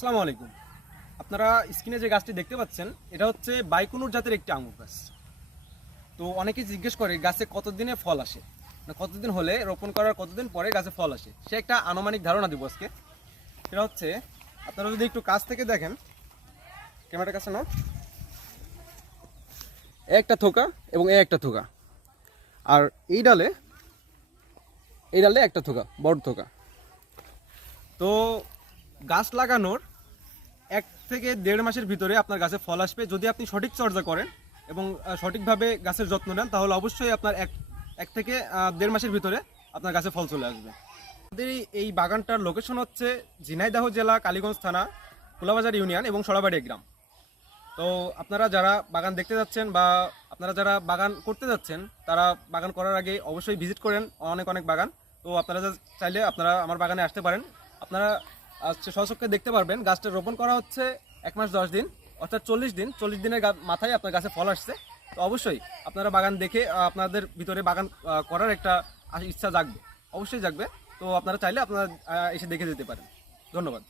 আসসালামু আলাইকুম। আপনারা স্ক্রিনে যে গাছটি দেখতে পাচ্ছেন এটা হচ্ছে বাইকুনুর জাতের একটি আঙ্গুর গাছ। তো অনেকেই জিজ্ঞেস করে গাছে কতদিনে ফল আসে, না কতদিন হলে রোপণ করার কতদিন পরে গাছে ফল আসে। সে একটা আনুমানিক ধারণা দিব আজকে। সেটা হচ্ছে আপনারা যদি একটু কাছ থেকে দেখেন, ক্যামেরার কাছে নাও, একটা থোকা এবং একটা থোকা, আর এই ডালে একটা থোকা, বড় থোকা। তো গাছ লাগানোর 1 থেকে 1.5 মাসের ভিতরে আপনার গাছে ফল আসবে যদি আপনি সঠিক চর্যা করেন এবং সঠিকভাবে গাছের যত্ন নেন, তাহলে অবশ্যই আপনার এক থেকে 1.5 মাসের ভিতরে আপনার গাছে ফল চলে আসবে। আমাদের এই বাগানটার লোকেশন হচ্ছে ঝিনাইদহ জেলা, কালীগঞ্জ থানা, কুলাবাজার ইউনিয়ন এবং সরাবাড়ি গ্রাম। তো আপনারা যারা বাগান দেখতে যাচ্ছেন বা আপনারা যারা বাগান করতে যাচ্ছেন, তারা বাগান করার আগে অবশ্যই ভিজিট করেন অনেক অনেক বাগান। তো আপনারা চাইলে আপনারা আমার বাগানে আসতে পারেন। আপনারা সচক্ষে দেখতে পারবেন গাছটা রোপণ করা হচ্ছে 1 মাস 10 দিন, অর্থাৎ 40 দিনের মাথায় আপনার গাছে ফল আসছে। তো অবশ্যই আপনারা বাগান দেখে আপনাদের ভিতরে বাগান করার একটা ইচ্ছা জাগবে, অবশ্যই জাগবে। তো আপনারা চাইলে আপনারা এসে দেখে যেতে পারেন। ধন্যবাদ।